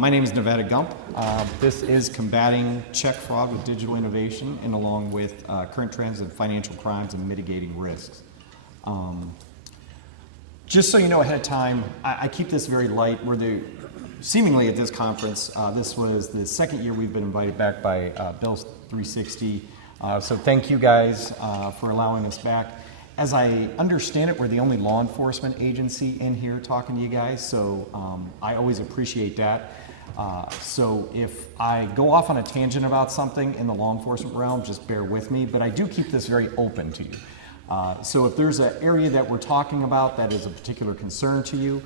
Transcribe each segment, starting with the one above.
My name is Nevada Gump. This is combating check fraud with digital innovation and along with current trends in financial crimes and mitigating risks. Just so you know ahead of time, I keep this very light. Seemingly at this conference, this was the second year we've been invited back by Bill360. So thank you guys for allowing us back. As I understand it, we're the only law enforcement agency in here talking to you guys, so I always appreciate that. So if I go off on a tangent about something in the law enforcement realm, just bear with me, but I do keep this very open to you. So if there's an area that we're talking about that is a particular concern to you,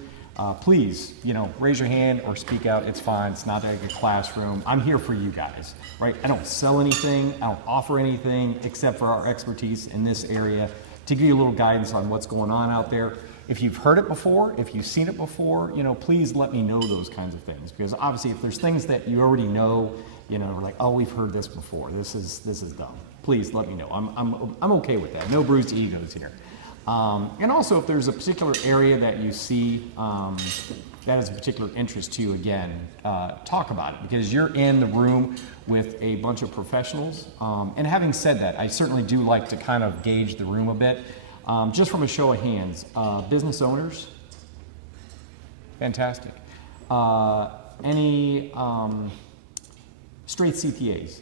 please, raise your hand or speak out. It's fine. It's not like a classroom. I'm here for you guys, right? I don't sell anything. I don't offer anything except for our expertise in this area to give you a little guidance on what's going on out there. If you've heard it before, if you've seen it before, please let me know those kinds of things, because obviously if there's things that you already know, like, oh, we've heard this before, this is dumb. Please let me know. I'm okay with that. No bruised egos here. And also, if there's a particular area that you see that is a particular interest to you, again, talk about it, because you're in the room with a bunch of professionals. And having said that, I certainly do like to kind of gauge the room a bit. Just from a show of hands, business owners? Fantastic. Any straight CPAs?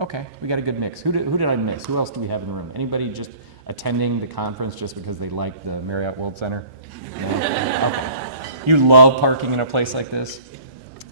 Okay, we got a good mix. Who did I miss? Who else do we have in the room? Anybody just attending the conference just because they like the Marriott World Center? No? Okay. You love parking in a place like this?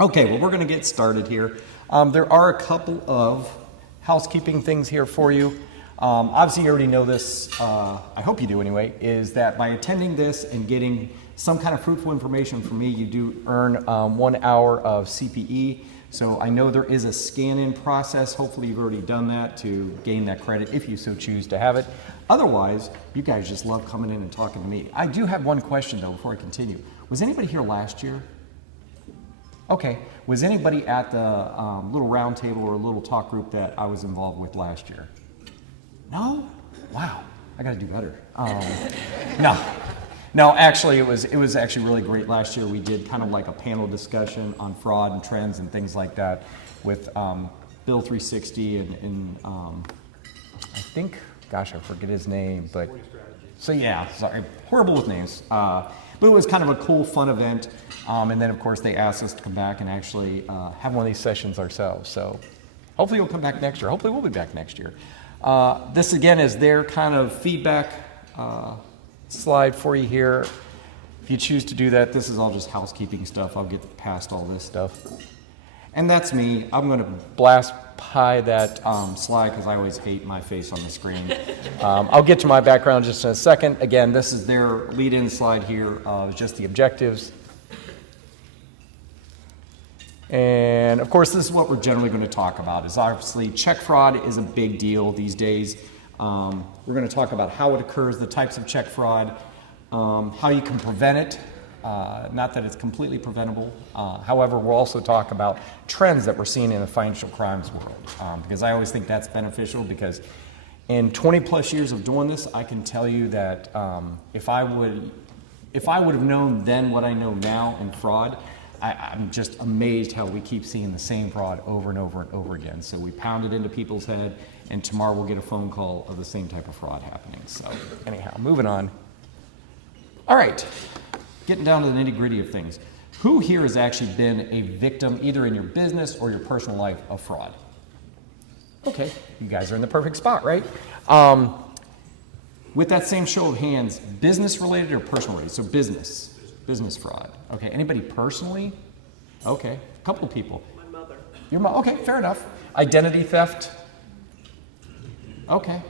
Okay, well, we're going to get started here. There are a couple of housekeeping things here for you. Obviously, you already know this, I hope you do anyway, is that by attending this and getting some kind of fruitful information from me, you do earn 1 hour of CPE. So I know there is a scan-in process. Hopefully you've already done that to gain that credit if you so choose to have it. Otherwise, you guys just love coming in and talking to me. I do have one question, though, before I continue. Was anybody here last year? Okay. Was anybody at the little round table or little talk group that I was involved with last year? No? Wow, I gotta do better. No, actually it was actually really great last year. We did kind of like a panel discussion on fraud and trends and things like that with Bill360 and I think, gosh, I forget his name, but so yeah, sorry, horrible with names. But it was kind of a cool, fun event. And then of course they asked us to come back and actually have one of these sessions ourselves. So hopefully you'll come back next year. Hopefully we'll be back next year. This again is their kind of feedback slide for you here. If you choose to do that, this is all just housekeeping stuff. I'll get past all this stuff. And that's me. I'm going to blast by that slide because I always hate my face on the screen. I'll get to my background just in a second. Again, this is their lead-in slide here, just the objectives. And of course, this is what we're generally going to talk about, is obviously check fraud is a big deal these days. We're going to talk about how it occurs, the types of check fraud, how you can prevent it, not that it's completely preventable. However, we'll also talk about trends that we're seeing in the financial crimes world, because I always think that's beneficial, because in 20 plus years of doing this, I can tell you that if I would have known then what I know now in fraud, I'm just amazed how we keep seeing the same fraud over and over and over again. So we pound it into people's head, and tomorrow we'll get a phone call of the same type of fraud happening. So anyhow, moving on. All right, getting down to the nitty-gritty of things. Who here has actually been a victim, either in your business or your personal life, of fraud? Okay, you guys are in the perfect spot, right? With that same show of hands, business-related or personal-related? So business fraud. Okay, anybody personally? Okay, a couple of people. My mother. Your mom, okay, fair enough. Identity theft? Okay.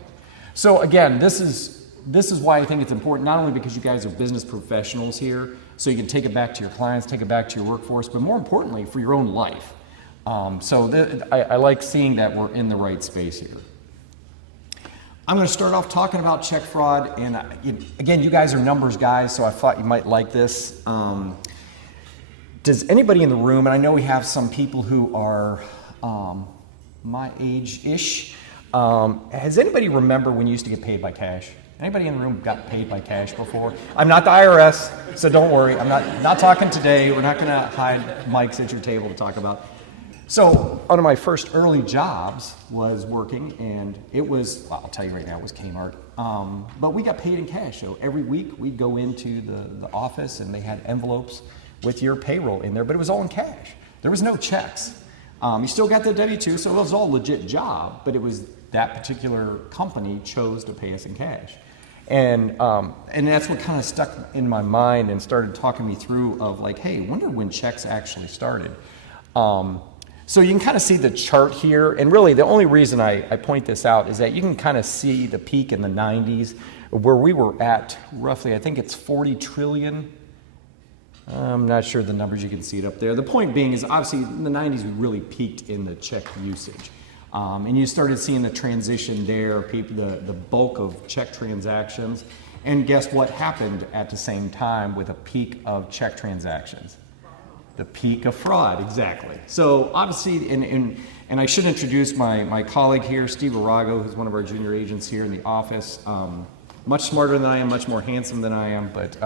So again, this is why I think it's important, not only because you guys are business professionals here, so you can take it back to your clients, take it back to your workforce, but more importantly, for your own life. I like seeing that we're in the right space here. I'm going to start off talking about check fraud, and again, you guys are numbers guys, so I thought you might like this. Does anybody in the room, and I know we have some people who are my age-ish, has anybody remember when you used to get paid by cash? Anybody in the room got paid by cash before? I'm not the IRS, so don't worry. I'm not talking today. We're not going to hide mics at your table to talk about. So one of my first early jobs was working, and it was, well, I'll tell you right now, it was Kmart. But we got paid in cash. So every week we'd go into the office, and they had envelopes with your payroll in there, but it was all in cash. There was no checks. You still got the W-2, so it was all a legit job, but it was that particular company chose to pay us in cash. And that's what kind of stuck in my mind and started talking me through of like, hey, wonder when checks actually started. So you can kind of see the chart here, and really the only reason I point this out is that you can kind of see the peak in the 90s where we were at roughly, I think it's 40 trillion. I'm not sure the numbers, you can see it up there. The point being is obviously in the 90s we really peaked in the check usage. And you started seeing the transition there, the bulk of check transactions. And guess what happened at the same time with a peak of check transactions? The peak of fraud, exactly. So obviously, and I should introduce my colleague here, Steve Arago, who's one of our junior agents here in the office. Much smarter than I am, much more handsome than I am, but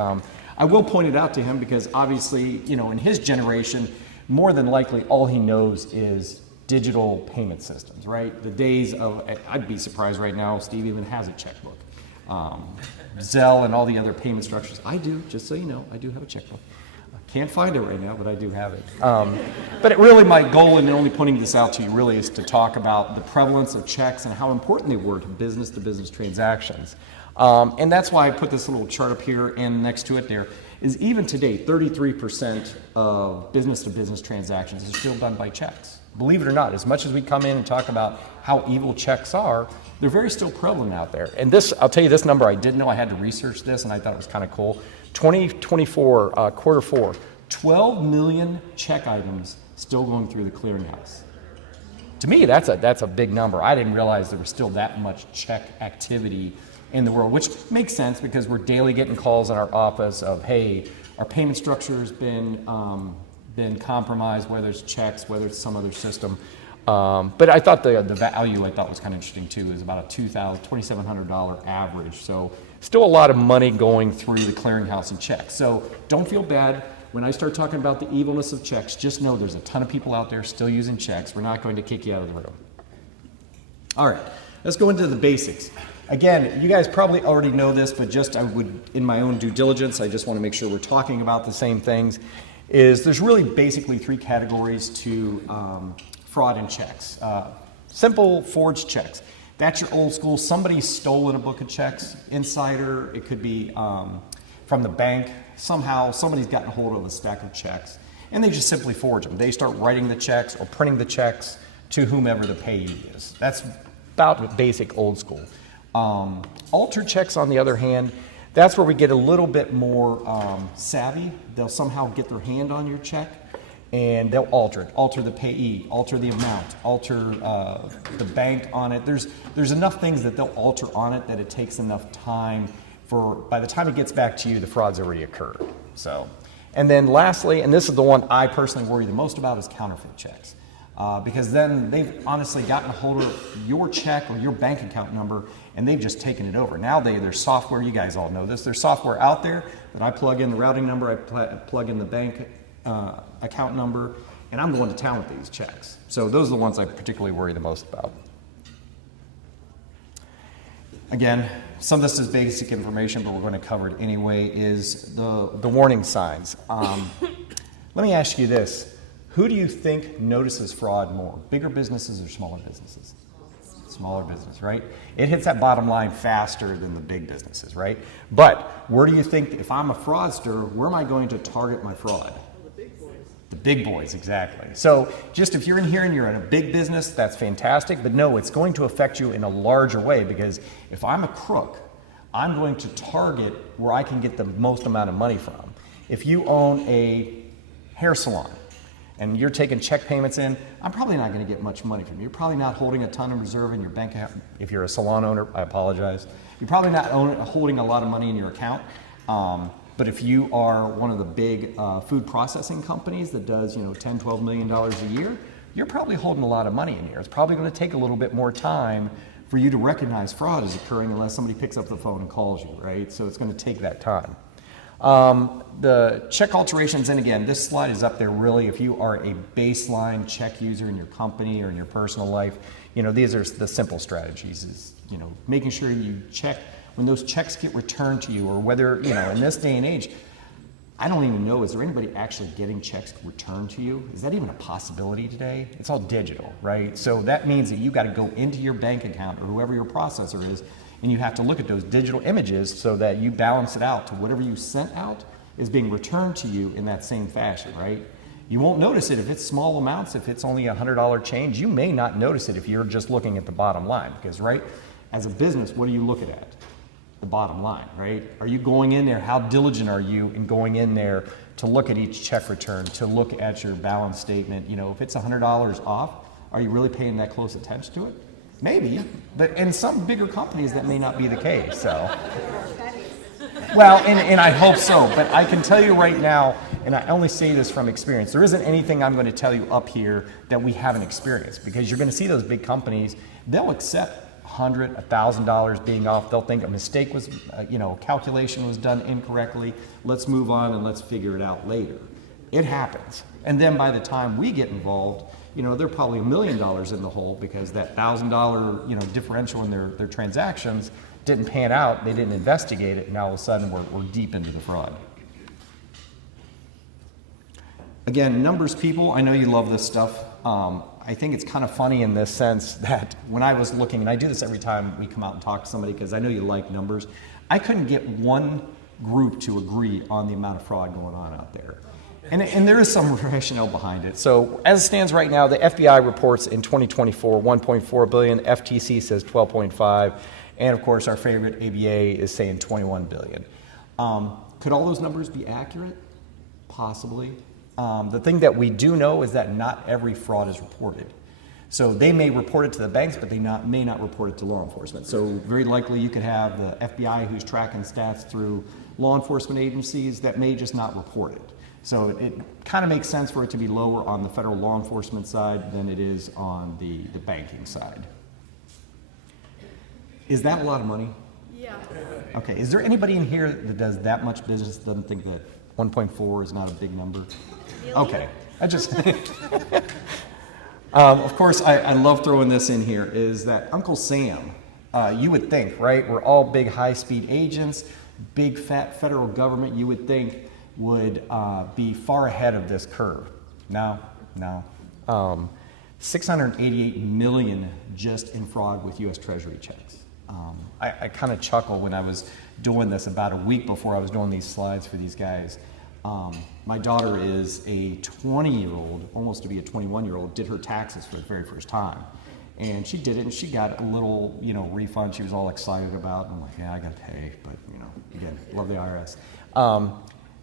I will point it out to him because obviously, you know, in his generation, more than likely all he knows is digital payment systems, right? The days of, I'd be surprised right now if Steve even has a checkbook. Zelle and all the other payment structures. I do, just so you know, I do have a checkbook. Can't find it right now, but I do have it. But really my goal in only pointing this out to you really is to talk about the prevalence of checks and how important they were to business transactions. And that's why I put this little chart up here, and next to it there is even today, 33% of business-to-business transactions are still done by checks. Believe it or not, as much as we come in and talk about how evil checks are, they're very still prevalent out there. And this, I'll tell you this number, I didn't know, I had to research this, and I thought it was kind of cool. 2024, quarter four, 12 million check items still going through the clearinghouse. To me, that's a big number. I didn't realize there was still that much check activity in the world, which makes sense because we're daily getting calls in our office of, hey, our payment structure has been compromised, whether it's checks, whether it's some other system. But I thought the value I thought was kind of interesting too is about a $2,700 average. So still a lot of money going through the clearinghouse in checks. So don't feel bad when I start talking about the evilness of checks. Just know there's a ton of people out there still using checks. We're not going to kick you out of the room. All right, let's go into the basics. Again, you guys probably already know this, but just I would, in my own due diligence, I just want to make sure we're talking about the same things. There's really basically three categories to fraud in checks. Simple forged checks. That's your old school, somebody's stolen a book of checks, insider, it could be from the bank. Somehow somebody's gotten a hold of a stack of checks and they just simply forge them. They start writing the checks or printing the checks to whomever the payee is. That's about basic old school. Altered checks, on the other hand, that's where we get a little bit more savvy. They'll somehow get their hand on your check and they'll alter it, alter the payee, alter the amount, alter the bank on it. There's enough things that they'll alter on it that it takes enough time for, by the time it gets back to you, the fraud's already occurred. So, and then lastly, and this is the one I personally worry the most about, is counterfeit checks. Because then they've honestly gotten a hold of your check or your bank account number and they've just taken it over. Now there's software, you guys all know this, there's software out there that I plug in the routing number, I plug in the bank account number, and I'm going to town with these checks. So those are the ones I particularly worry the most about. Again, some of this is basic information, but we're going to cover it anyway, is the warning signs. Let me ask you this. Who do you think notices fraud more? Bigger businesses or smaller businesses? Smaller business, right? It hits that bottom line faster than the big businesses, right? But where do you think, if I'm a fraudster, where am I going to target my fraud? The big boys. The big boys, exactly. So just if you're in here and you're in a big business, that's fantastic, but no, it's going to affect you in a larger way, because if I'm a crook, I'm going to target where I can get the most amount of money from. If you own a hair salon, and you're taking check payments in, I'm probably not going to get much money from you. You're probably not holding a ton of reserve in your bank account. If you're a salon owner, I apologize. You're probably not holding a lot of money in your account. But if you are one of the big food processing companies that does, $10, $12 million a year, you're probably holding a lot of money in here. It's probably going to take a little bit more time for you to recognize fraud is occurring unless somebody picks up the phone and calls you, right? So it's going to take that time. The check alterations, and again, this slide is up there really if you are a baseline check user in your company or in your personal life. These are the simple strategies is, making sure you check when those checks get returned to you, or whether, in this day and age, I don't even know, is there anybody actually getting checks returned to you? Is that even a possibility today? It's all digital, right? So that means that you got to go into your bank account or whoever your processor is, and you have to look at those digital images so that you balance it out to whatever you sent out is being returned to you in that same fashion, right? You won't notice it if it's small amounts, if it's only a $100 change. You may not notice it if you're just looking at the bottom line, because, right, as a business, what are you looking at? The bottom line, right? Are you going in there? How diligent are you in going in there to look at each check return, to look at your balance statement? If it's $100 off, are you really paying that close attention to it? Maybe, but in some bigger companies that may not be the case. So, well, and I hope so. But I can tell you right now, and I only say this from experience, there isn't anything I'm going to tell you up here that we haven't experienced, because you're going to see those big companies, they'll accept $100, $1,000 being off. They'll think a mistake was, calculation was done incorrectly. Let's move on and let's figure it out later. It happens. And then by the time we get involved, they're probably $1 million in the hole because that $1,000, differential in their transactions didn't pan out. They didn't investigate it. And now all of a sudden we're deep into the fraud. Again, numbers people, I know you love this stuff. I think it's kind of funny in this sense that when I was looking, and I do this every time we come out and talk to somebody because I know you like numbers, I couldn't get one group to agree on the amount of fraud going on out there. And there is some rationale behind it. So as it stands right now, the FBI reports in 2024 $1.4 billion, FTC says 12.5, and of course our favorite ABA is saying 21 billion. Could all those numbers be accurate? Possibly. The thing that we do know is that not every fraud is reported. So they may report it to the banks, but they may not report it to law enforcement. So very likely you could have the FBI who's tracking stats through law enforcement agencies that may just not report it. So it kind of makes sense for it to be lower on the federal law enforcement side than it is on the banking side. Is that a lot of money? Yeah. Okay, is there anybody in here that does that much business that doesn't think that 1.4 is not a big number? Really? Okay, I just, of course, I love throwing this in here, is that Uncle Sam, you would think, right, we're all big high-speed agents, big fat federal government, you would think would be far ahead of this curve. No. 688 million just in fraud with U.S. Treasury checks. I kind of chuckle when I was doing this about a week before I was doing these slides for these guys. My daughter is a 20-year-old, almost to be a 21-year-old, did her taxes for the very first time. And she did it, and she got a little, refund she was all excited about. And I'm like, yeah, I got to pay, but, again, love the IRS.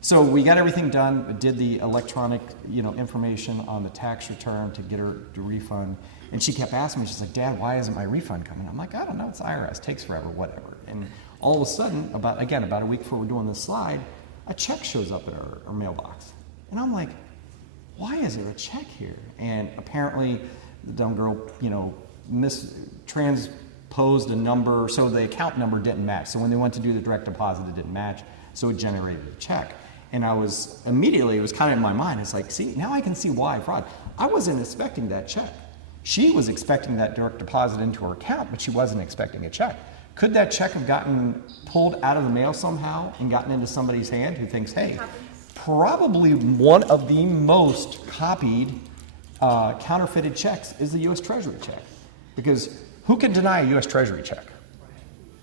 So we got everything done, did the electronic, information on the tax return to get her the refund. And she kept asking me, she's like, Dad, why isn't my refund coming? I'm like, I don't know, it's IRS, takes forever, whatever. And all of a sudden, about a week before we're doing this slide, a check shows up at our mailbox. And I'm like, why is there a check here? And apparently the dumb girl, transposed a number, so the account number didn't match. So when they went to do the direct deposit, it didn't match, so it generated a check. And it was kind of in my mind, it's like, see, now I can see why fraud. I wasn't expecting that check. She was expecting that direct deposit into her account, but she wasn't expecting a check. Could that check have gotten pulled out of the mail somehow and gotten into somebody's hand who thinks, hey, probably one of the most copied counterfeited checks is the U.S. Treasury check. Because who can deny a U.S. Treasury check?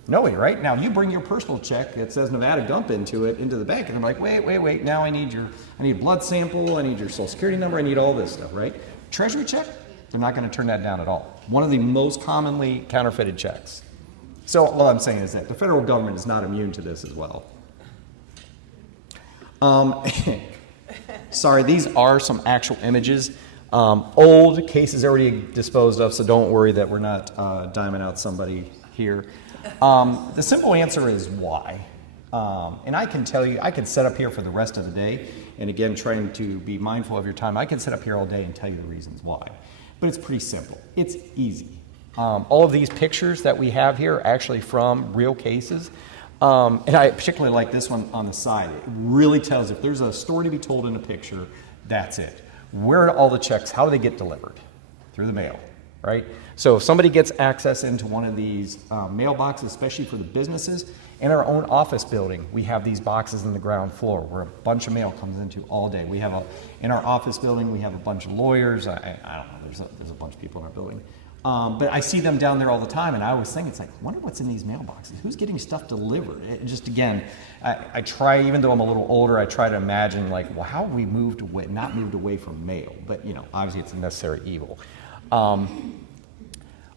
Nobody, right? Now you bring your personal check that says Nevada Gump into the bank, and I'm like, wait, now I need a blood sample, I need your social security number, I need all this stuff, right? Treasury check, they're not going to turn that down at all. One of the most commonly counterfeited checks. So what I'm saying is that the federal government is not immune to this as well. Sorry, these are some actual images. Old cases already disposed of, so don't worry that we're not diming out somebody here. The simple answer is why. And I can tell you, I could sit up here for the rest of the day, and again, trying to be mindful of your time, I could sit up here all day and tell you the reasons why. But it's pretty simple. It's easy. All of these pictures that we have here are actually from real cases. And I particularly like this one on the side. It really tells if there's a story to be told in a picture, that's it. Where are all the checks? How do they get delivered? Through the mail, right? So if somebody gets access into one of these mailboxes, especially for the businesses, in our own office building, we have these boxes in the ground floor where a bunch of mail comes into all day. We have in our office building, we have a bunch of lawyers. I don't know, there's a bunch of people in our building. But I see them down there all the time, and I always think, it's like, I wonder what's in these mailboxes. Who's getting stuff delivered? It just, again, I try, even though I'm a little older, I try to imagine, like, well, how have we not moved away from mail? But, you know, obviously it's a necessary evil.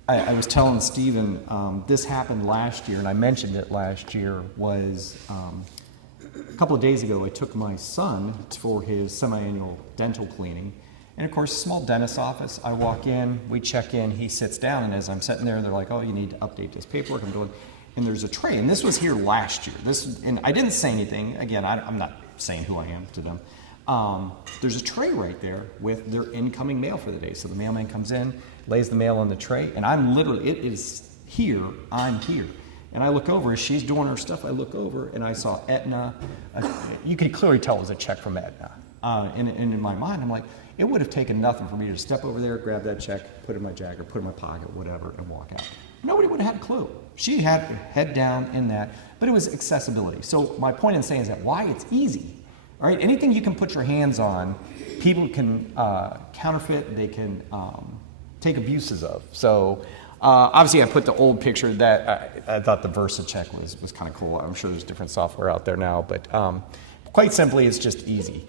I was telling Stephen, this happened last year, and I mentioned it last year, was a couple of days ago, I took my son for his semi-annual dental cleaning. And of course, small dentist's office, I walk in, we check in, he sits down, and as I'm sitting there, they're like, oh, you need to update this paperwork. I'm doing, and there's a tray, and this was here last year. And I didn't say anything. Again, I'm not saying who I am to them. There's a tray right there with their incoming mail for the day. So the mailman comes in, lays the mail on the tray, and I'm literally, it is here, I'm here. And I look over, as she's doing her stuff, I look over, and I saw Aetna. You could clearly tell it was a check from Aetna. And in my mind, I'm like, it would have taken nothing for me to step over there, grab that check, put it in my jacket, put it in my pocket, whatever, and walk out. Nobody would have had a clue. She had her head down in that, but it was accessibility. So my point in saying is that why it's easy, all right? Anything you can put your hands on, people can counterfeit, they can take abuses of. So obviously I put the old picture that I thought the Versa check was kind of cool. I'm sure there's different software out there now, but quite simply, it's just easy.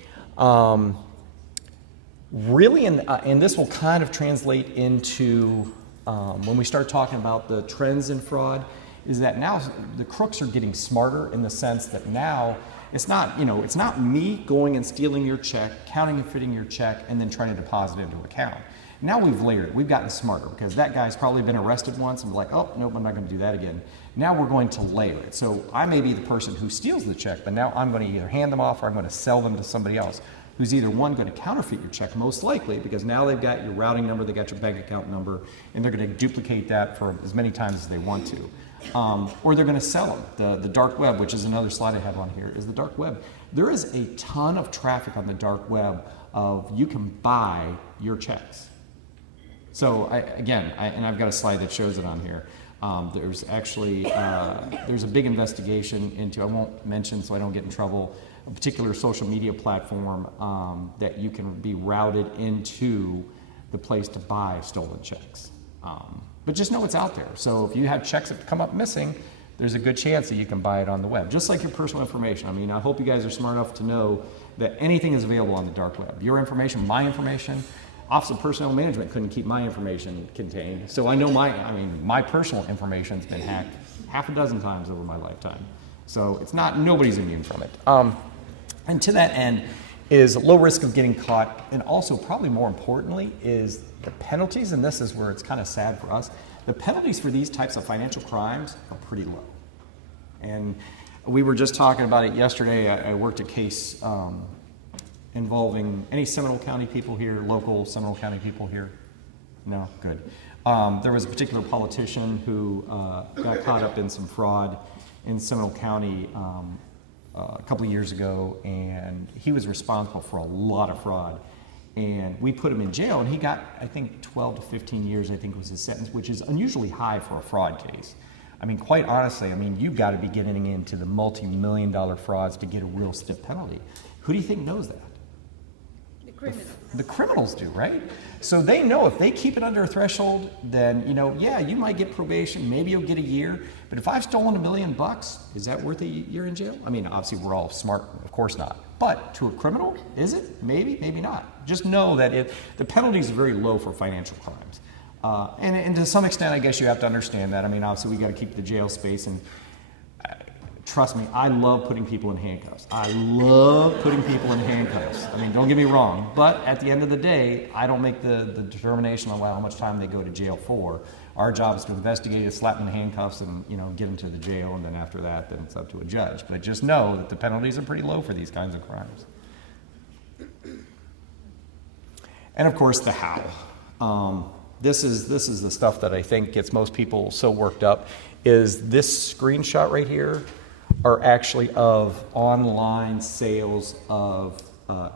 Really, and this will kind of translate into when we start talking about the trends in fraud, is that now the crooks are getting smarter in the sense that now it's not, it's not me going and stealing your check, counting and fitting your check, and then trying to deposit it into an account. Now we've layered it. We've gotten smarter because that guy's probably been arrested once and be like, oh, nope, I'm not going to do that again. Now we're going to layer it. So I may be the person who steals the check, but now I'm going to either hand them off or I'm going to sell them to somebody else who's either one going to counterfeit your check, most likely, because now they've got your routing number, they got your bank account number, and they're going to duplicate that for as many times as they want to. Or they're going to sell them. The dark web, which is another slide I have on here, is the dark web. There is a ton of traffic on the dark web of you can buy your checks. So and I've got a slide that shows it on here. There's actually, there's a big investigation into, I won't mention so I don't get in trouble, a particular social media platform that you can be routed into the place to buy stolen checks. But just know it's out there. So if you have checks that come up missing, there's a good chance that you can buy it on the web, just like your personal information. I mean, I hope you guys are smart enough to know that anything is available on the dark web. Your information, my information, Office of Personnel Management couldn't keep my information contained. So I know my personal information's been hacked half a dozen times over my lifetime. So it's not, nobody's immune from it. And to that end is low risk of getting caught, and also probably more importantly is the penalties, and this is where it's kind of sad for us. The penalties for these types of financial crimes are pretty low. And we were just talking about it yesterday. I worked a case involving any Seminole County people here, local Seminole County people here? No? Good. There was a particular politician who got caught up in some fraud in Seminole County a couple of years ago, and he was responsible for a lot of fraud. And we put him in jail, and he got, I think, 12 to 15 years, I think was his sentence, which is unusually high for a fraud case. I mean, quite honestly, I mean, you've got to be getting into the multi-million-dollar frauds to get a real stiff penalty. Who do you think knows that? Criminals. The criminals do, right? So they know if they keep it under a threshold, then, yeah, you might get probation, maybe you'll get a year, but if I've stolen $1 million, is that worth a year in jail? I mean, obviously we're all smart, of course not. But to a criminal, is it? Maybe, maybe not. Just know that the penalties are very low for financial crimes. And to some extent, I guess you have to understand that. I mean, obviously we got to keep the jail space, and trust me, I love putting people in handcuffs. I love putting people in handcuffs. I mean, don't get me wrong, but at the end of the day, I don't make the determination on how much time they go to jail for. Our job is to investigate it, slap them in handcuffs, and get them to the jail, and then after that, then it's up to a judge. But just know that the penalties are pretty low for these kinds of crimes. And of course, the how. this is the stuff that I think gets most people so worked up, is this screenshot right here are actually of online sales of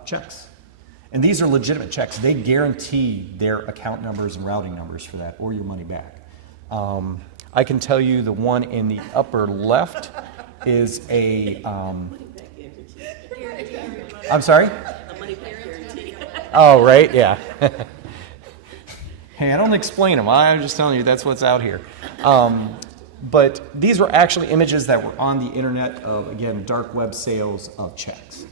checks. And these are legitimate checks. They guarantee their account numbers and routing numbers for that, or your money back. I can tell you the one in the upper left is a, I'm sorry? Oh, right, yeah. Hey, I don't explain them. I'm just telling you that's what's out here. But these were actually images that were on the internet of, again, dark web sales of checks.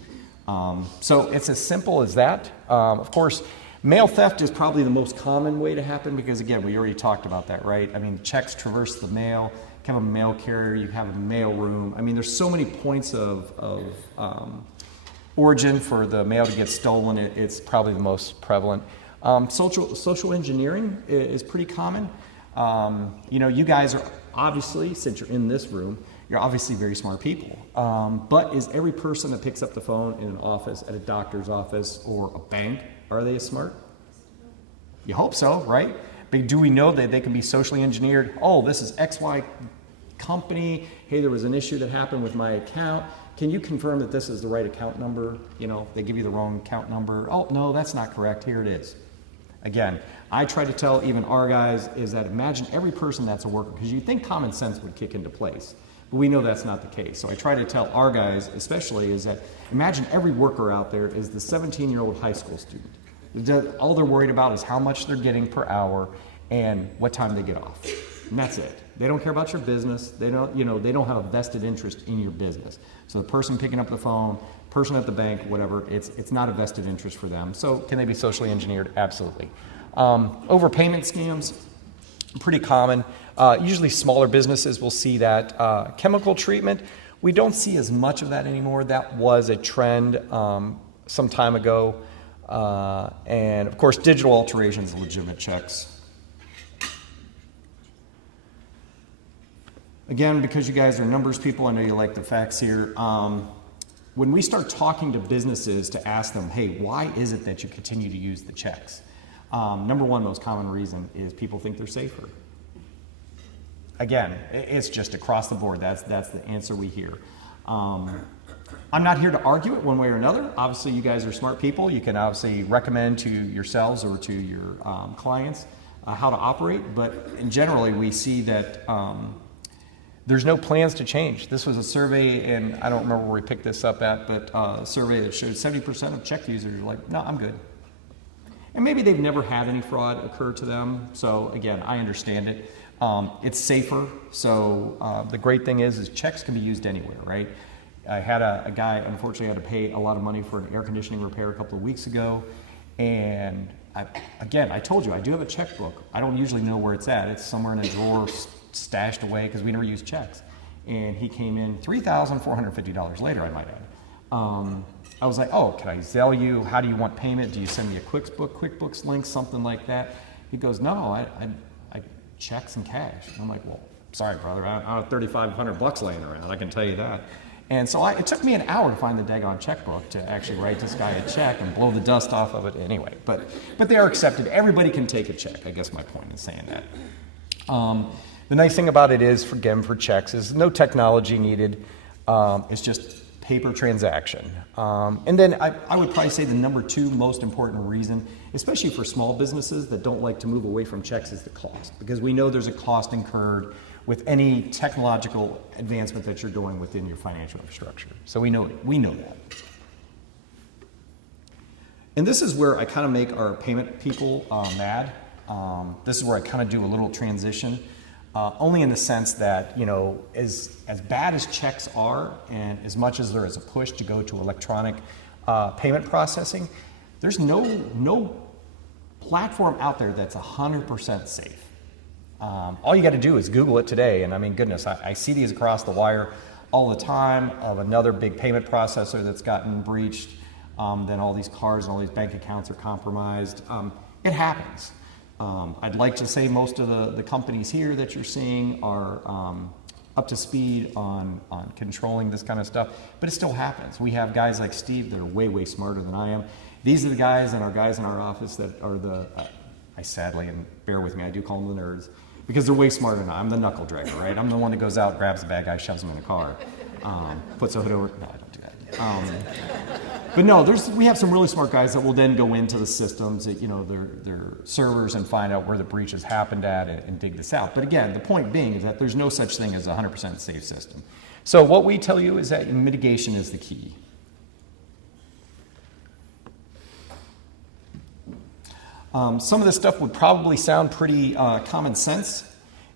So it's as simple as that. Of course, mail theft is probably the most common way to happen because, again, we already talked about that, right? I mean, checks traverse the mail. You have a mail carrier, you have a mail room. I mean, there's so many points of origin for the mail to get stolen. It's probably the most prevalent. Social engineering is pretty common. You know, you guys are obviously, since you're in this room, you're obviously very smart people. But is every person that picks up the phone in an office, at a doctor's office, or a bank, are they as smart? You hope so, right? But do we know that they can be socially engineered? Oh, this is XY company. Hey, there was an issue that happened with my account. Can you confirm that this is the right account number? You know, they give you the wrong account number. Oh, no, that's not correct. Here it is. Again, I try to tell even our guys is that imagine every person that's a worker, because you think common sense would kick into place. But we know that's not the case. So I try to tell our guys, especially, is that imagine every worker out there is the 17-year-old high school student. All they're worried about is how much they're getting per hour and what time they get off. And that's it. They don't care about your business. They don't, you know, they don't have a vested interest in your business. So the person picking up the phone, person at the bank, whatever, it's not a vested interest for them. So can they be socially engineered? Absolutely. Overpayment scams, pretty common. Usually smaller businesses will see that. Chemical treatment, we don't see as much of that anymore. That was a trend some time ago. And of course, digital alterations, legitimate checks. Again, because you guys are numbers people, I know you like the facts here. When we start talking to businesses to ask them, hey, why is it that you continue to use the checks? Number one most common reason is people think they're safer. Again, it's just across the board. That's the answer we hear. I'm not here to argue it one way or another. Obviously, you guys are smart people. You can obviously recommend to yourselves or to your clients how to operate. But generally, we see that there's no plans to change. This was a survey, and I don't remember where we picked this up at, but a survey that showed 70% of check users are like, no, I'm good. And maybe they've never had any fraud occur to them. So again, I understand it. It's safer. So the great thing is checks can be used anywhere, right? I had a guy, unfortunately, had to pay a lot of money for an air conditioning repair a couple of weeks ago. And I told you, I do have a checkbook. I don't usually know where it's at. It's somewhere in a drawer stashed away because we never use checks. And he came in $3,450 later, I might add. I was like, oh, can I Zelle you? How do you want payment? Do you send me a QuickBooks link, something like that? He goes, no, I checks and cash. And I'm like, well, sorry, brother, I have $3,500 laying around, I can tell you that. And so it took me an hour to find the daggone checkbook to actually write this guy a check and blow the dust off of it anyway. But they are accepted. Everybody can take a check, I guess my point in saying that. The nice thing about it is, for checks, is no technology needed. It's just paper transaction. And then I would probably say the number two most important reason, especially for small businesses that don't like to move away from checks, is the cost. Because we know there's a cost incurred with any technological advancement that you're doing within your financial infrastructure. So we know that. And this is where I kind of make our payment people mad. This is where I kind of do a little transition. Only in the sense that, you know, as bad as checks are, and as much as there is a push to go to electronic payment processing, there's no platform out there that's 100% safe. All you got to do is Google it today, and I mean, goodness, I see these across the wire all the time of another big payment processor that's gotten breached. Then all these cards and all these bank accounts are compromised. It happens. I'd like to say most of the companies here that you're seeing are up to speed on controlling this kind of stuff, but it still happens. We have guys like Steve that are way, way smarter than I am. These are the guys and our guys in our office that are I sadly, and bear with me, I do call them the nerds, because they're way smarter than I. I'm the knuckle dragger, right? I'm the one that goes out, grabs the bad guy, shoves him in the car, puts a hood over. No, I don't do that. But no, we have some really smart guys that will then go into the systems, that, their servers, and find out where the breaches happened at and dig this out. But again, the point being is that there's no such thing as a 100% safe system. So what we tell you is that mitigation is the key. Some of this stuff would probably sound pretty common sense.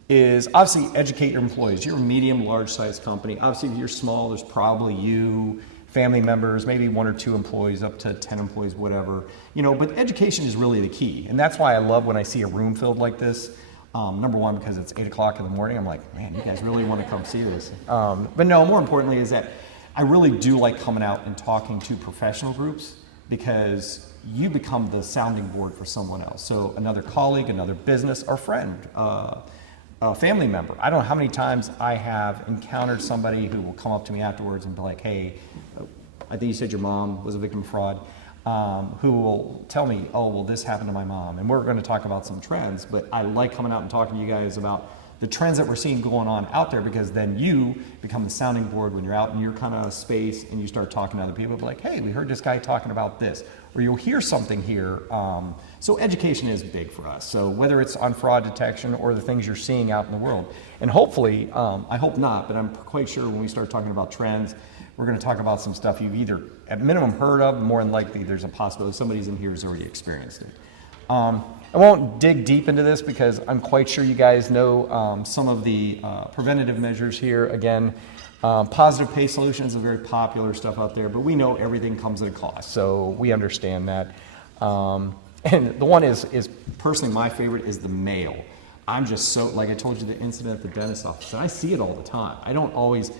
Is obviously educate your employees. You're a medium, large size company. Obviously, if you're small, there's probably you, family members, maybe 1 or 2 employees, up to 10 employees, whatever. But education is really the key. And that's why I love when I see a room filled like this. Number one, because it's 8 o'clock in the morning. I'm like, man, you guys really want to come see this. But no, more importantly is that I really do like coming out and talking to professional groups, because you become the sounding board for someone else. So another colleague, another business, or friend, a family member. I don't know how many times I have encountered somebody who will come up to me afterwards and be like, hey, I think you said your mom was a victim of fraud, who will tell me, oh, well, this happened to my mom. And we're going to talk about some trends, but I like coming out and talking to you guys about the trends that we're seeing going on out there, because then you become the sounding board when you're out in your kind of space and you start talking to other people, like, hey, we heard this guy talking about this, or you'll hear something here. So education is big for us. So whether it's on fraud detection or the things you're seeing out in the world, and hopefully, I hope not, but I'm quite sure when we start talking about trends, we're going to talk about some stuff you've either at minimum heard of, more than likely there's a possibility somebody's in here who's already experienced it. I won't dig deep into this because I'm quite sure you guys know some of the preventative measures here. Again, positive pay solutions are very popular stuff out there, but we know everything comes at a cost, so we understand that. And the one is personally my favorite is the mail. I'm just so, like I told you, the incident at the dentist office, and I see it all the time. I don't always,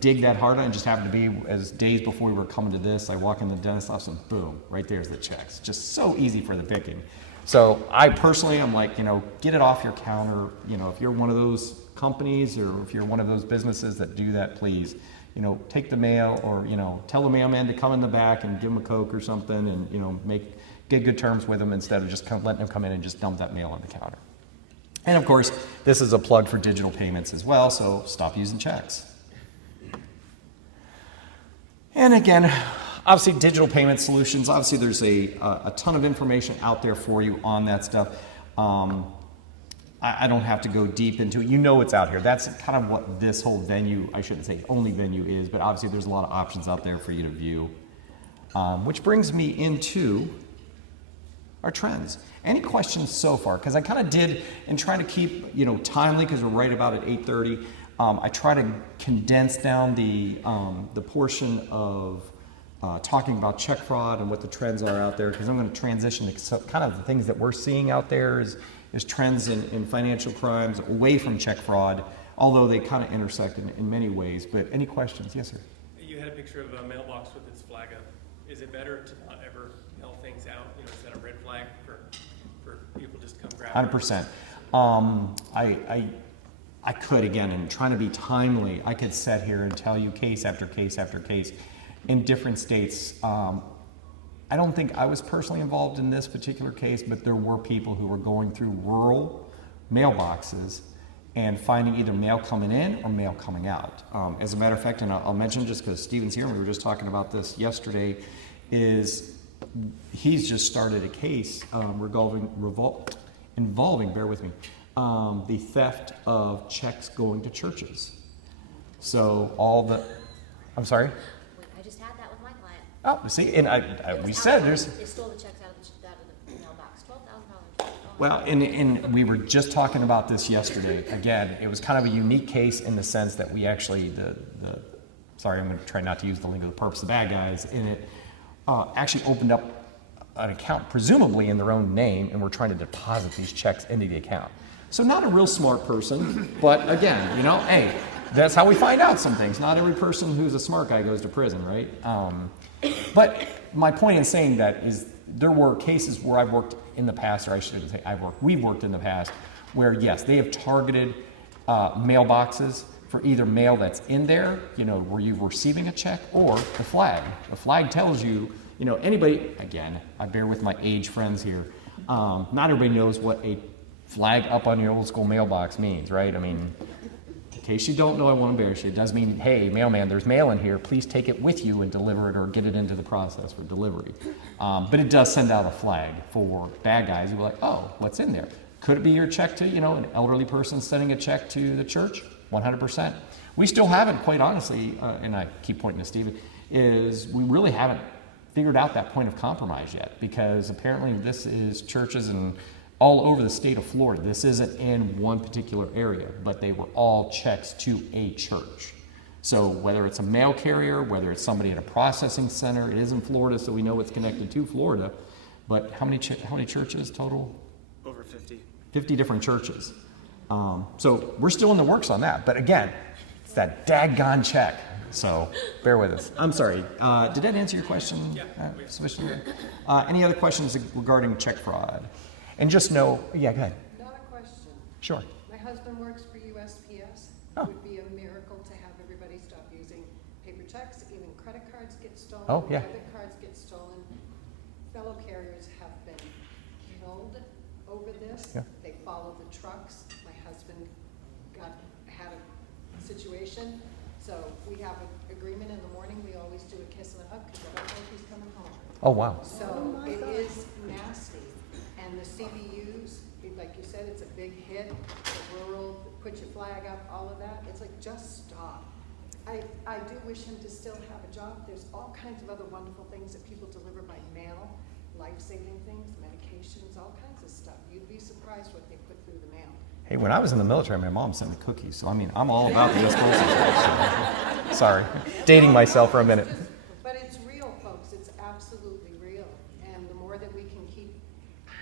dig that hard on it. Just happened to be as days before we were coming to this, I walk in the dentist office and boom, right there's the checks. Just so easy for the picking. So I personally, I'm like, get it off your counter. If you're one of those companies or if you're one of those businesses that do that, please, take the mail, or, tell the mailman to come in the back and give him a Coke or something, and, get good terms with them instead of just letting them come in and just dump that mail on the counter. And of course, this is a plug for digital payments as well, so stop using checks. And again, obviously digital payment solutions, obviously there's a ton of information out there for you on that stuff. I don't have to go deep into it. It's out here. That's kind of what this whole venue, I shouldn't say only venue is, but obviously there's a lot of options out there for you to view. Which brings me into our trends. Any questions so far? Because I kind of did, and trying to keep timely, because we're right about at 8:30. I try to condense down the portion of talking about check fraud and what the trends are out there, because I'm going to transition to kind of the things that we're seeing out there is trends in financial crimes away from check fraud, although they kind of intersect in many ways. But any questions? Yes, sir. You had a picture of a mailbox with its flag up. Is it better to not ever mail things out? Is that a red flag for people just to come grab it? 100%. I could, again, and trying to be timely, I could sit here and tell you case after case after case in different states. I don't think I was personally involved in this particular case, but there were people who were going through rural mailboxes and finding either mail coming in or mail coming out. As a matter of fact, and I'll mention just because Steven's here and we were just talking about this yesterday, is he's just started a case involving, bear with me, the theft of checks going to churches. So I'm sorry? I just had that with my client. Oh, see, and we said there's... They stole the checks out of the mailbox, $12,000. Well, and we were just talking about this yesterday. Again, it was kind of a unique case in the sense that we actually, sorry, I'm going to try not to use the lingo, the perps, the bad guys in it, actually opened up an account, presumably in their own name, and were trying to deposit these checks into the account. So not a real smart person, but again, hey, that's how we find out some things. Not every person who's a smart guy goes to prison, right? But my point in saying that is there were cases where I've worked in the past, or I shouldn't say we've worked in the past, where yes, they have targeted mailboxes for either mail that's in there, where you're receiving a check, or the flag. The flag tells you, anybody, again, I bear with my age friends here, Not everybody knows what a flag up on your old school mailbox means, right? I mean, in case you don't know, I won't embarrass you. It does mean, hey, mailman, there's mail in here. Please take it with you and deliver it or get it into the process for delivery. But it does send out a flag for bad guys who are like, oh, what's in there? Could it be your check to, an elderly person sending a check to the church? 100%. We still haven't, quite honestly, and I keep pointing to Stephen, is we really haven't figured out that point of compromise yet, because apparently this is churches and all over the state of Florida. This isn't in one particular area, but they were all checks to a church. So whether it's a mail carrier, whether it's somebody at a processing center, it is in Florida, so we know it's connected to Florida. But how many churches total? Over 50. 50 different churches. So we're still in the works on that. But again, it's that daggone check. So bear with us. I'm sorry. Did that answer your question? Yeah. Any other questions regarding check fraud? And just know, yeah, go ahead. Not a question. Sure. My husband works for USPS. Oh. It would be a miracle to have everybody stop using paper checks. Even credit cards get stolen. Oh, yeah. Debit cards get stolen. Fellow carriers have been killed over this. Yeah. They follow the trucks. My husband had a situation. So we have an agreement in the morning. We always do a kiss and a hug because I don't know if he's coming home. Oh, wow. So it is nasty. And the CBUs, like you said, it's a big hit. The rural, put your flag up, all of that. It's like, just stop. I do wish him to still have a job. There's all kinds of other wonderful things that people deliver by mail, life-saving things, medications, all kinds of stuff. You'd be surprised what they put through the mail. Hey, when I was in the military, my mom sent me cookies. So, I mean, I'm all about the U.S. Postal Service. Sorry. Dating myself for a minute. But it's real, folks. It's absolutely real. And the more that we can keep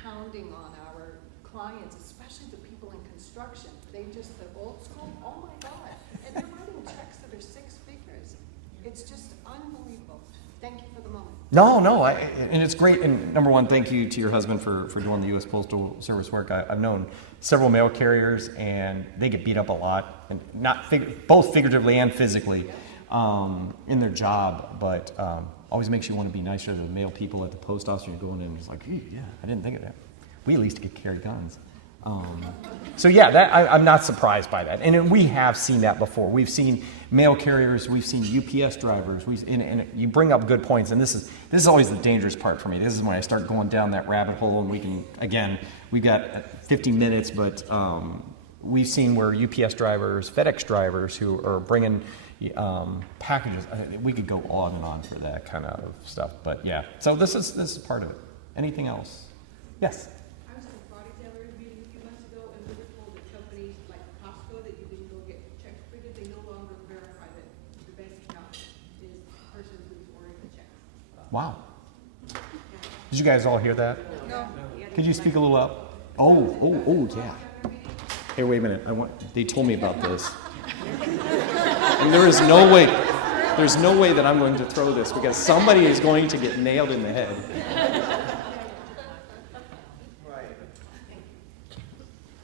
pounding on our clients, especially the people in construction, the old school, oh my God. And they're writing checks that are six figures. It's just unbelievable. Thank you for the moment. No, and it's great. And number one, thank you to your husband for doing the U.S. Postal Service work. I've known several mail carriers, and they get beat up a lot, and both figuratively and physically in their job. But always makes you want to be nicer to the mail people at the post office. You're going in and it's like, yeah, I didn't think of that. We at least could carry guns. So yeah, I'm not surprised by that. And we have seen that before. We've seen mail carriers, we've seen UPS drivers, and you bring up good points, and this is always the dangerous part for me. This is when I start going down that rabbit hole, and we've got 50 minutes, but we've seen where UPS drivers, FedEx drivers who are bringing packages, we could go on and on for that kind of stuff, but yeah. So this is part of it. Anything else? Yes? I was at a fraud examiner's meeting a few months ago, and we were told that companies like Costco that you can go get checks printed, they no longer verify that the bank account is the person who's ordering the check. Wow. Did you guys all hear that? No. Could you speak a little up? Oh, yeah. Hey, wait a minute. They told me about this. And there's no way that I'm going to throw this because somebody is going to get nailed in the head.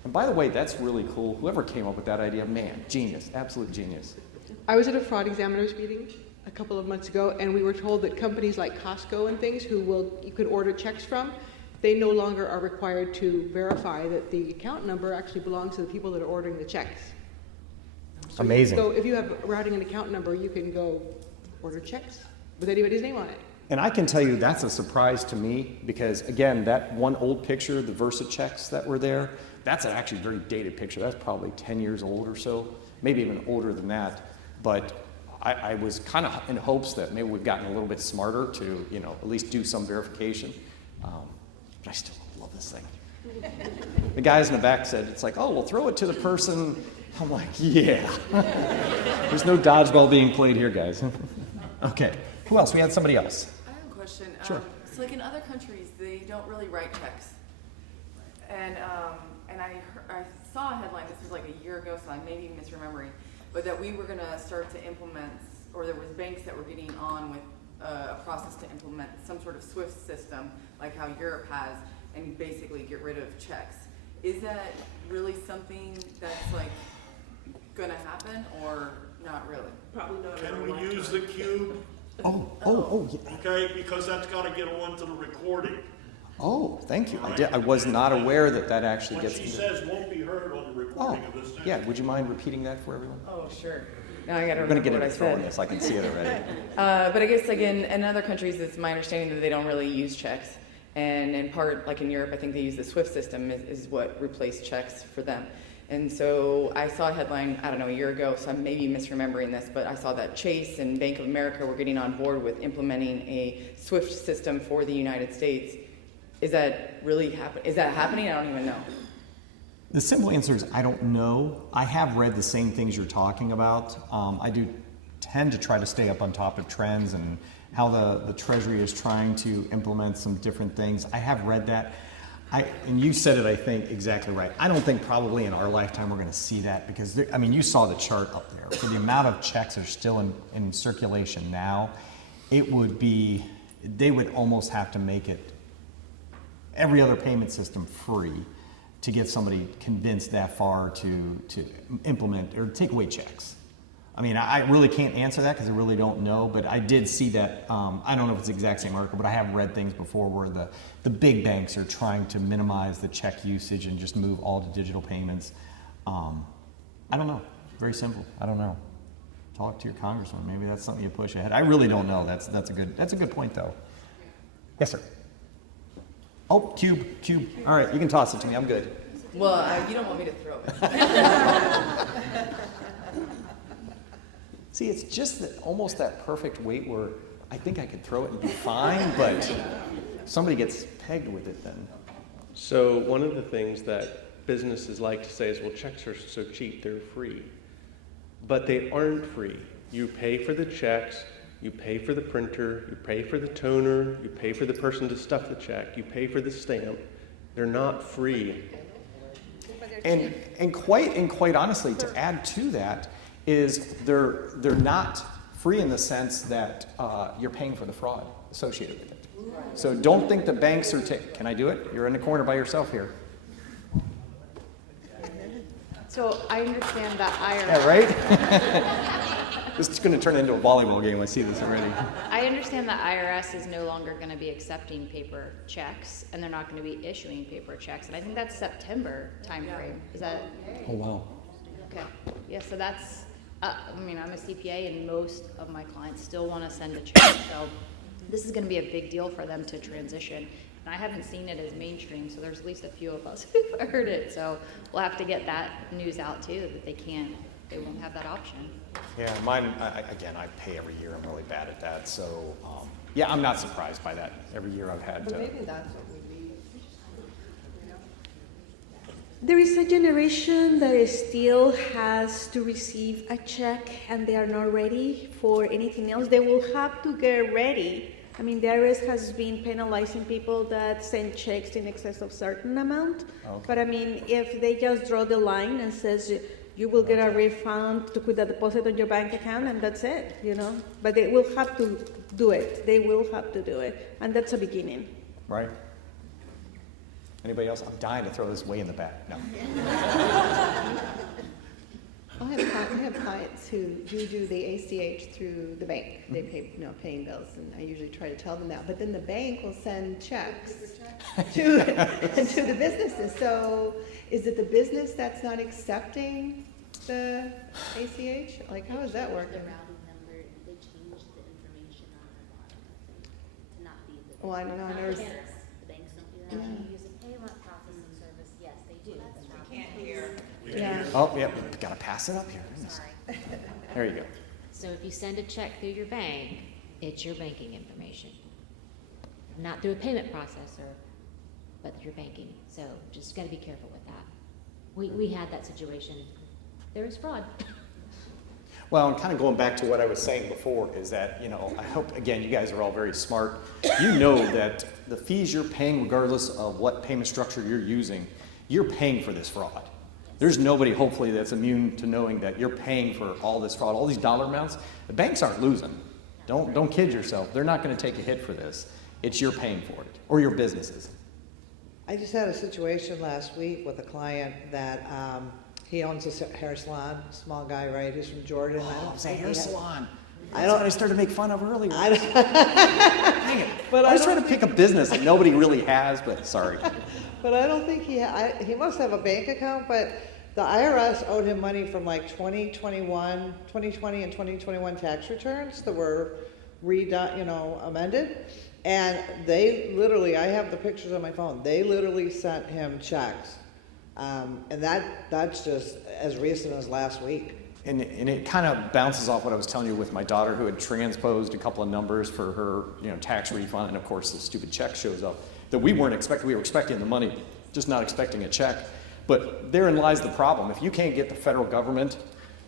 And by the way, that's really cool. Whoever came up with that idea, man, genius, absolute genius. I was at a fraud examiner's meeting a couple of months ago, and we were told that companies like Costco and things you can order checks from, they no longer are required to verify that the account number actually belongs to the people that are ordering the checks. So Amazing. So if you have routing an account number, you can go order checks with anybody's name on it. And I can tell you that's a surprise to me because, again, that one old picture, the Versa checks that were there, that's an actually very dated picture. That's probably 10 years old or so, maybe even older than that. But I was kind of in hopes that maybe we've gotten a little bit smarter to, at least do some verification. But I still love this thing. The guys in the back said, it's like, oh, we'll throw it to the person. I'm like, yeah. There's no dodgeball being played here, guys. Okay. Who else? We had somebody else. I have a question. Sure. So like in other countries, they don't really write checks. And I saw a headline, this was like a year ago, so I may be misremembering, but that we were going to start to implement, or there was banks that were getting on with a process to implement some sort of SWIFT system, like how Europe has, and basically get rid of checks. Is that really something that's like going to happen, or not really? Probably not. Can we use the cube? Oh, yeah. Okay, because that's got to get onto the recording. Oh, thank you. I was not aware that that actually What gets. she says won't be heard on the Oh, recording of this. yeah. Would you mind repeating that for everyone? Oh, sure. Now I gotta We're gonna remember get what I into throwing said. this. I can see it already. But I guess, like, in other countries, it's my understanding that they don't really use checks. And in part, like in Europe, I think they use the SWIFT system is what replaced checks for them. And so I saw a headline, I don't know, a year ago, so I may be misremembering this, but I saw that Chase and Bank of America were getting on board with implementing a SWIFT system for the United States. Is that really happening? Is that happening? I don't even know. The simple answer is I don't know. I have read the same things you're talking about. I do tend to try to stay up on top of trends and how the Treasury is trying to implement some different things. I have read that. And you said it, I think, exactly right. I don't think probably in our lifetime we're going to see that because, I mean, you saw the chart up there. For the amount of checks that are still in circulation now, it would be, they would almost have to make it every other payment system free to get somebody convinced that far to implement or take away checks. I mean, I really can't answer that because I really don't know, but I did see that, I don't know if it's the exact same article, but I have read things before where the big banks are trying to minimize the check usage and just move all to digital payments. I don't know. Very simple. I don't know. Talk to your congressman. Maybe that's something you push ahead. I really don't know. That's a good point, though. Yes, sir. Oh, cube. All right, you can toss it to me. I'm good. Well, you don't want me to throw it. See, it's just almost that perfect weight where I think I could throw it and be fine, but somebody gets pegged with it then. So one of the things that businesses like to say is, well, checks are so cheap, they're free. But they aren't free. You pay for the checks, you pay for the printer, you pay for the toner, you pay for the person to stuff the check, you pay for the stamp. They're not free. And quite honestly, to add to that, is they're not free in the sense that you're paying for the fraud associated with it. So don't think the banks are can I do it? You're in the corner by yourself here. So I understand that IRS. Yeah, right? This is going to turn into a volleyball game. I see this already. I understand that IRS is no longer going to be accepting paper checks, and they're not going to be issuing paper checks. And I think that's September timeframe. Is that? Oh, wow. Okay. Yeah, so that's, I mean, I'm a CPA and most of my clients still want to send a check. So this is going to be a big deal for them to transition. And I haven't seen it as mainstream, so there's at least a few of us who've heard it. So we'll have to get that news out too, that they won't have that option. Yeah, mine, again, I pay every year. I'm really bad at that. So, yeah, I'm not surprised by that. Every year I've had But to. maybe that's what we need, you know? There is a generation that still has to receive a check and they are not ready for anything else. They will have to get ready. I mean, the IRS has been penalizing people that send checks in excess of certain amount. Okay. But I mean, if they just draw the line and says you will get a refund to put a deposit on your bank account and that's it, you know. But they will have to do it. They will have to do it, and that's a beginning. Right? Anybody else? I'm dying to throw this way in the back. No. I have clients who do the ACH through the bank. They pay, paying bills, and I usually try to tell them that. But then the bank will send checks to the businesses. So is it the business that's not accepting the ACH? Like, how is that working? The routing number, they changed the information on the bottom of it to not be the. Well, I don't know. I not never the banks. The banks don't do that. When you use a payment processing service, yes, they do. But not the banks. Yeah. Oh, yep. Got to pass it up here. Sorry. There you go. So if you send a check through your bank, it's your banking information. Not through a payment processor, but your banking. So just gotta be careful with that. We had that situation. There was fraud. Well, and kind of going back to what I was saying before is that, I hope, again, you guys are all very smart. You know that the fees you're paying, regardless of what payment structure you're using, you're paying for this fraud. There's nobody, hopefully, that's immune to knowing that you're paying for all this fraud, all these dollar amounts. The banks aren't losing. Don't kid yourself. They're not going to take a hit for this. It's you're paying for it, or your businesses. I just had a situation last week with a client that he owns a hair salon, small guy, right? He's from Jordan. I don't It's a think hair salon. That's what I started to make fun of earlier. I don't- Dang it. But I I was don't trying to pick a business that nobody really has, but sorry. But I don't think he must have a bank account, but the IRS owed him money from like 2020 and 2021 tax returns that were amended. And they literally, I have the pictures on my phone, they literally sent him checks. And that's just as recent as last week. And it kind of bounces off what I was telling you with my daughter, who had transposed a couple of numbers for her, tax refund, and of course the stupid check shows up that we weren't expecting. We were expecting the money, just not expecting a check. But therein lies the problem. If you can't get the federal government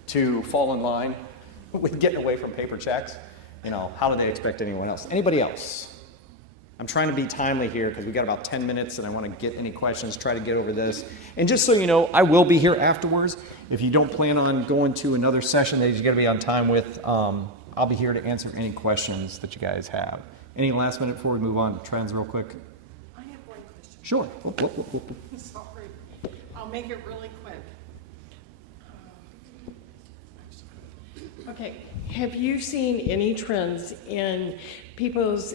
to fall in line with getting away from paper checks, how do they expect anyone else? Anybody else? I'm trying to be timely here because we got about 10 minutes and I want to get any questions, try to get over this. And just so you know, I will be here afterwards. If you don't plan on going to another session that you got to be on time with, I'll be here to answer any questions that you guys have. Any last minute before we move on to trends real quick? I have one question. Sure. Whoop, whoop, whoop, whoop. Sorry. I'll make it really quick. Okay, have you seen any trends in people's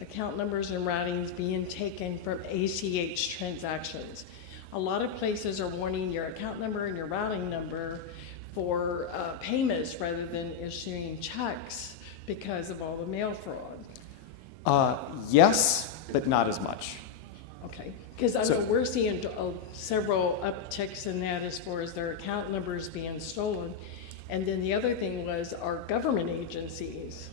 account numbers and routings being taken from ACH transactions? A lot of places are wanting your account number and your routing number for payments rather than issuing checks because of all the mail fraud. Yes, but not as much. Okay, because I know we're seeing several upticks in that as far as their account numbers being stolen. And then the other thing was our government agencies.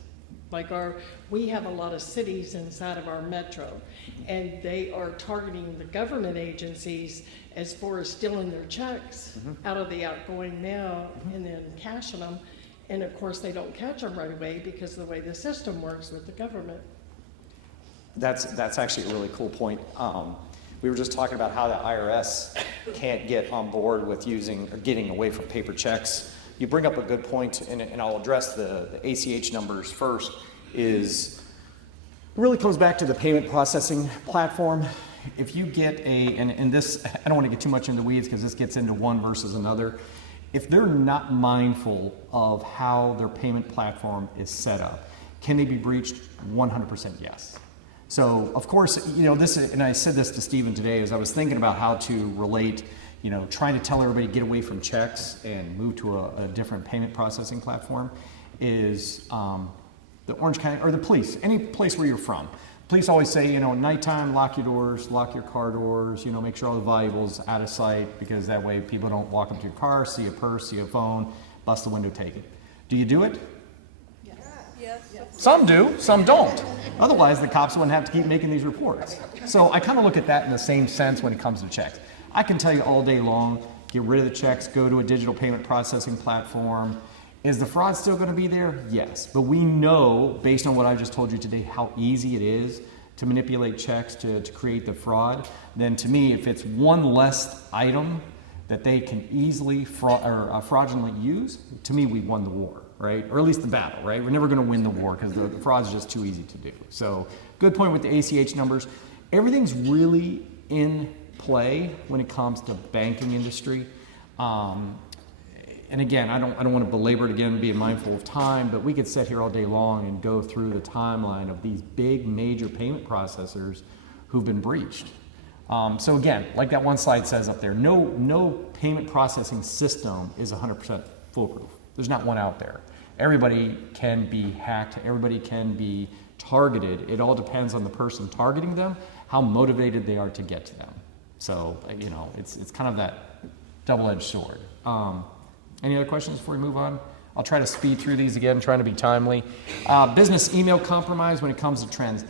We have a lot of cities inside of our metro, and they are targeting the government agencies as far as stealing their checks out of the outgoing mail and then cashing them. And of course, they don't catch them right away because of the way the system works with the government. That's actually a really cool point. We were just talking about how the IRS can't get on board with using or getting away from paper checks. You bring up a good point, and I'll address the ACH numbers first, it really comes back to the payment processing platform. If you get and this, I don't want to get too much into the weeds because this gets into one versus another. If they're not mindful of how their payment platform is set up, can they be breached? 100% yes. So, of course, this, and I said this to Stephen today as I was thinking about how to relate, trying to tell everybody to get away from checks and move to a different payment processing platform is the Orange County, or the police, any place where you're from. Police always say, nighttime, lock your doors, lock your car doors, make sure all the valuables out of sight, because that way people don't walk up to your car, see a purse, see a phone, bust the window, take it. Do you do it? Yes. Some do, some don't. Otherwise, the cops wouldn't have to keep making these reports. So I kind of look at that in the same sense when it comes to checks. I can tell you all day long, get rid of the checks, go to a digital payment processing platform. Is the fraud still going to be there? Yes. But we know, based on what I just told you today, how easy it is to manipulate checks to create the fraud. Then to me, if it's one less item that they can easily fraudulently use, to me, we won the war, right? Or at least the battle, right? We're never going to win the war because the fraud is just too easy to do. So good point with the ACH numbers. Everything's really in play when it comes to banking industry. And again, I don't want to belabor it again, being mindful of time, but we could sit here all day long and go through the timeline of these big major payment processors who've been breached. So again, like that one slide says up there, no payment processing system is 100% foolproof. There's not one out there. Everybody can be hacked, everybody can be targeted. It all depends on the person targeting them, how motivated they are to get to them. So, it's kind of that double-edged sword. Any other questions before we move on? I'll try to speed through these again, trying to be timely. Business email compromise when it comes to trends.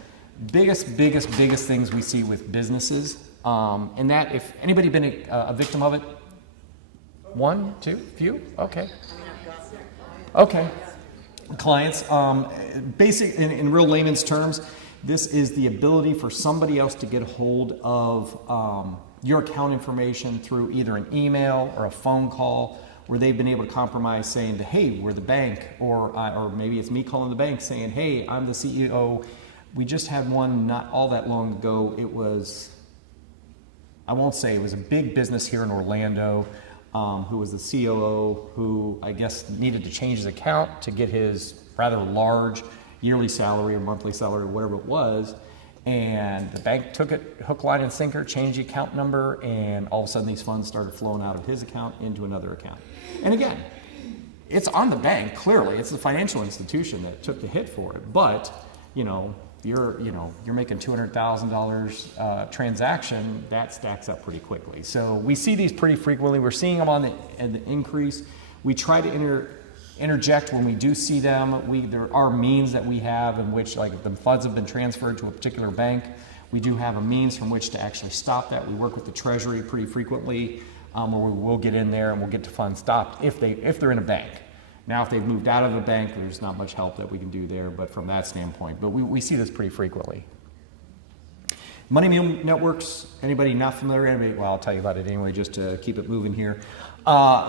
Biggest things we see with businesses. And that, if anybody been a victim of it? One, two, few? Okay. Okay. Clients. Basic, in real layman's terms, this is the ability for somebody else to get a hold of your account information through either an email or a phone call, where they've been able to compromise saying, hey, we're the bank, or maybe it's me calling the bank saying, hey, I'm the CEO. We just had one not all that long ago. It was, I won't say, it was a big business here in Orlando who was the COO who I guess needed to change his account to get his rather large yearly salary or monthly salary, whatever it was, and the bank took it hook, line, and sinker, changed the account number, and all of a sudden these funds started flowing out of his account into another account. And again, it's on the bank, clearly. It's the financial institution that took the hit for it. But, you're making $200,000 transaction, that stacks up pretty quickly. So we see these pretty frequently. We're seeing them on the increase. We try to interject when we do see them. There are means that we have in which, like, if the funds have been transferred to a particular bank, we do have a means from which to actually stop that. We work with the Treasury pretty frequently, where we will get in there and we'll get the funds stopped if they're in a bank. Now, if they've moved out of the bank, there's not much help that we can do there, but from that standpoint. But we see this pretty frequently. Money Mule networks, anybody not familiar? Well, I'll tell you about it anyway, just to keep it moving here.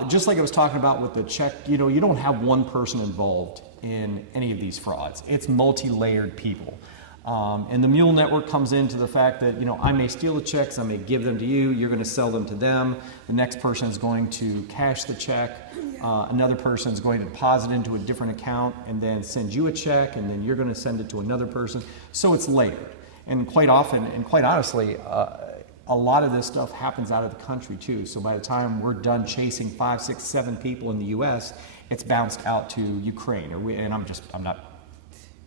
Just like I was talking about with the check, you don't have one person involved in any of these frauds. It's multi-layered people. And the Mule network comes into the fact that, I may steal the checks, I may give them to you, you're going to sell them to them, the next person is going to cash the check, another person is going to deposit into a different account and then send you a check, and then you're going to send it to another person. So it's layered. And quite often, and quite honestly, a lot of this stuff happens out of the country too. So by the time we're done chasing 5, 6, 7 people in the US, it's bounced out to Ukraine. And I'm not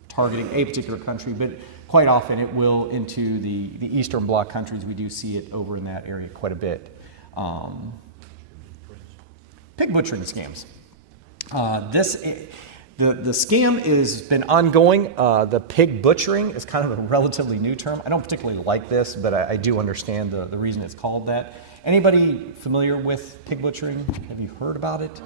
targeting a particular country, but quite often it will into the Eastern Bloc countries. We do see it over in that area quite a bit. Pig butchering scams. The scam has been ongoing. The pig butchering is kind of a relatively new term. I don't particularly like this, but I do understand the reason it's called that. Anybody familiar with pig butchering? Have you heard about it?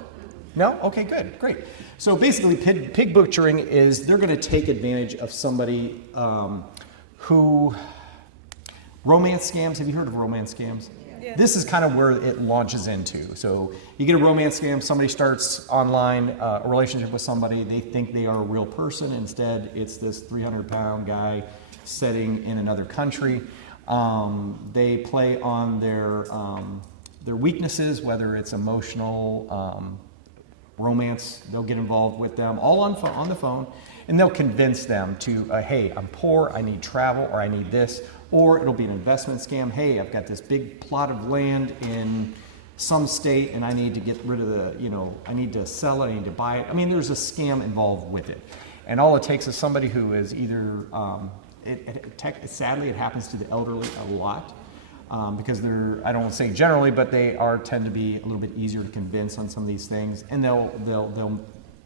No? Okay, good, great. So basically, pig butchering is they're going to take advantage of somebody who... Romance scams, have you heard of romance scams? Yeah. This is kind of where it launches into. So you get a romance scam, somebody starts online a relationship with somebody, they think they are a real person, instead it's this 300-pound guy sitting in another country. They play on their weaknesses, whether it's emotional, romance, they'll get involved with them, all on the phone, and they'll convince them to, hey, I'm poor, I need travel, or I need this, or it'll be an investment scam. Hey, I've got this big plot of land in some state, and I need to get rid of I need to sell it, I need to buy it. I mean, there's a scam involved with it. And all it takes is somebody who is either, sadly, it happens to the elderly a lot, because I don't want to say generally, but they tend to be a little bit easier to convince on some of these things, and they'll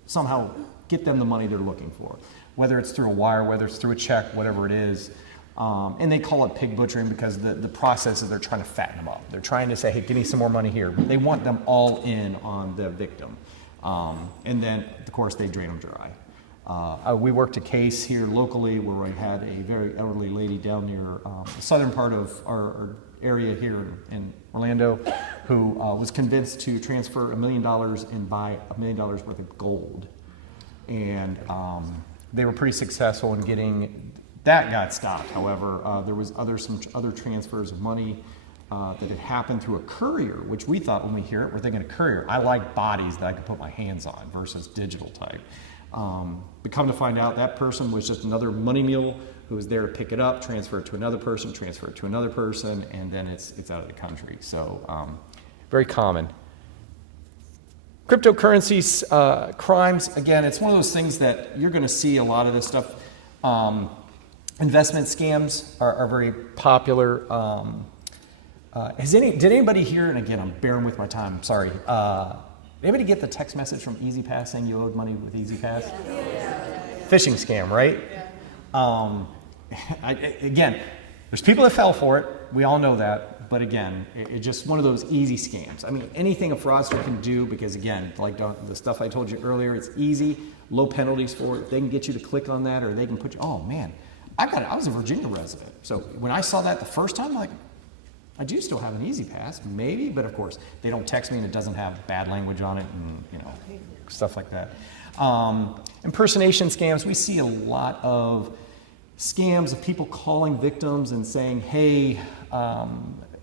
somehow get them the money they're looking for, whether it's through a wire, whether it's through a check, whatever it is. And they call it pig butchering because the process is they're trying to fatten them up. They're trying to say, hey, give me some more money here. But they want them all in on the victim. And then, of course, they drain them dry. We worked a case here locally where we had a very elderly lady down near the southern part of our area here in Orlando who was convinced to transfer $1 million and buy $1 million worth of gold. And they were pretty successful in getting... That got stopped. However, there was some other transfers of money that had happened through a courier, which we thought when we hear it, we're thinking a courier. I like bodies that I could put my hands on versus digital type. But come to find out, that person was just another money mule who was there to pick it up, transfer it to another person, transfer it to another person, and then it's out of the country. So very common. Cryptocurrencies, crimes, again, it's one of those things that you're going to see a lot of this stuff. Investment scams are very popular. Did anybody hear, and again, I'm bearing with my time, sorry. Anybody get the text message from EasyPass saying you owed money with EasyPass? Yeah. Phishing scam, right? Yeah. Again, there's people that fell for it. We all know that. But again, it's just one of those easy scams. I mean, anything a fraudster can do, because again, like the stuff I told you earlier, it's easy, low penalties for it. They can get you to click on that, or they can put you, oh man, I was a Virginia resident. So when I saw that the first time, I'm like, I do still have an EasyPass, maybe, but of course, they don't text me and it doesn't have bad language on it and, stuff like that. Impersonation scams, we see a lot of scams of people calling victims and saying, hey,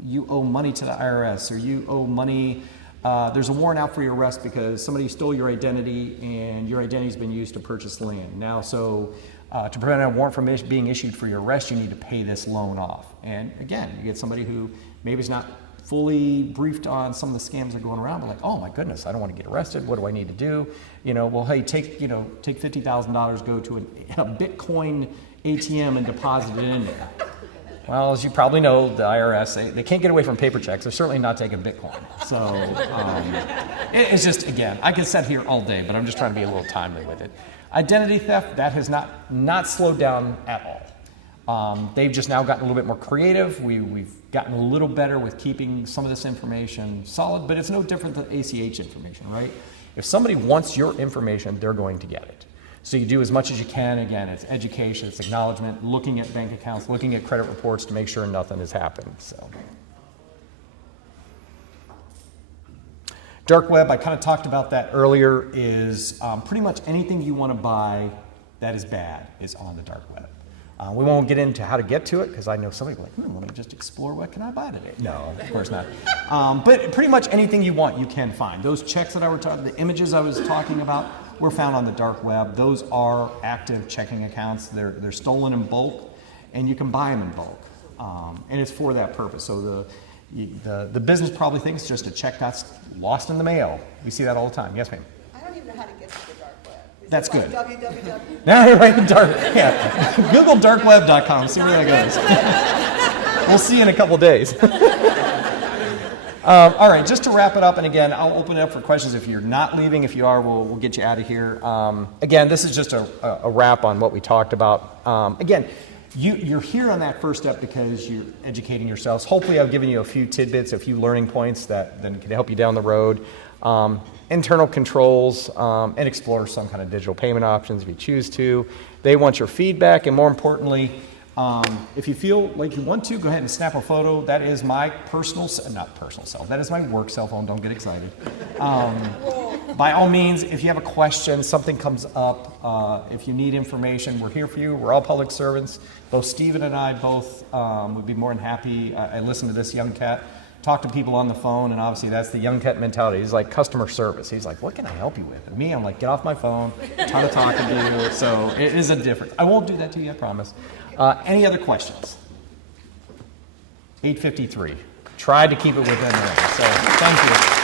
you owe money to the IRS, or you owe money there's a warrant out for your arrest because somebody stole your identity and your identity's been used to purchase land. Now, so to prevent a warrant from being issued for your arrest, you need to pay this loan off. And again, you get somebody who maybe is not fully briefed on some of the scams that are going around, but like, oh my goodness, I don't want to get arrested. What do I need to do? Well, hey, take $50,000, go to a Bitcoin ATM and deposit it in there. Well, as you probably know, the IRS, they can't get away from paper checks. They're certainly not taking Bitcoin. So it's just, again, I could sit here all day, but I'm just trying to be a little timely with it. Identity theft, that has not slowed down at all. They've just now gotten a little bit more creative. We've gotten a little better with keeping some of this information solid, but it's no different than ACH information, right? If somebody wants your information, they're going to get it. So you do as much as you can. Again, it's education, it's acknowledgement, looking at bank accounts, looking at credit reports to make sure nothing has happened. So, dark web, I kind of talked about that earlier, is pretty much anything you want to buy that is bad is on the dark web. We won't get into how to get to it because I know somebody will be like, let me just explore what can I buy today. No, of course not. But pretty much anything you want, you can find. Those checks that I was talking, the images I was talking about, were found on the dark web. Those are active checking accounts. They're stolen in bulk, and you can buy them in bulk. And it's for that purpose. So the business probably thinks just a check that's lost in the mail. We see that all the time. Yes, ma'am. I don't even know how to get to the dark web. Is That's it like good. www? Now you're right in dark. Yeah. Google darkweb.com. See where that goes. We'll see you in a couple days. All right, just to wrap it up, and again, I'll open it up for questions if you're not leaving. If you are, we'll get you out of here. Again, this is just a wrap on what we talked about. Again, you're here on that first step because you're educating yourselves. Hopefully, I've given you a few tidbits, a few learning points that then can help you down the road. Internal controls, and explore some kind of digital payment options if you choose to. They want your feedback, and more importantly, if you feel like you want to, go ahead and snap a photo. That is my not personal cell, that is my work cell phone. Don't get excited. By all means, if you have a question, something comes up, if you need information, we're here for you. We're all public servants. Both Stephen and I both would be more than happy. I listen to this young cat talk to people on the phone, and obviously that's the young cat mentality. He's like customer service. He's like, what can I help you with? And me, I'm like, get off my phone. I'm trying to talk to you. So it is a difference. I won't do that to you, I promise. Any other questions? 8:53. Tried to keep it within there. So thank you.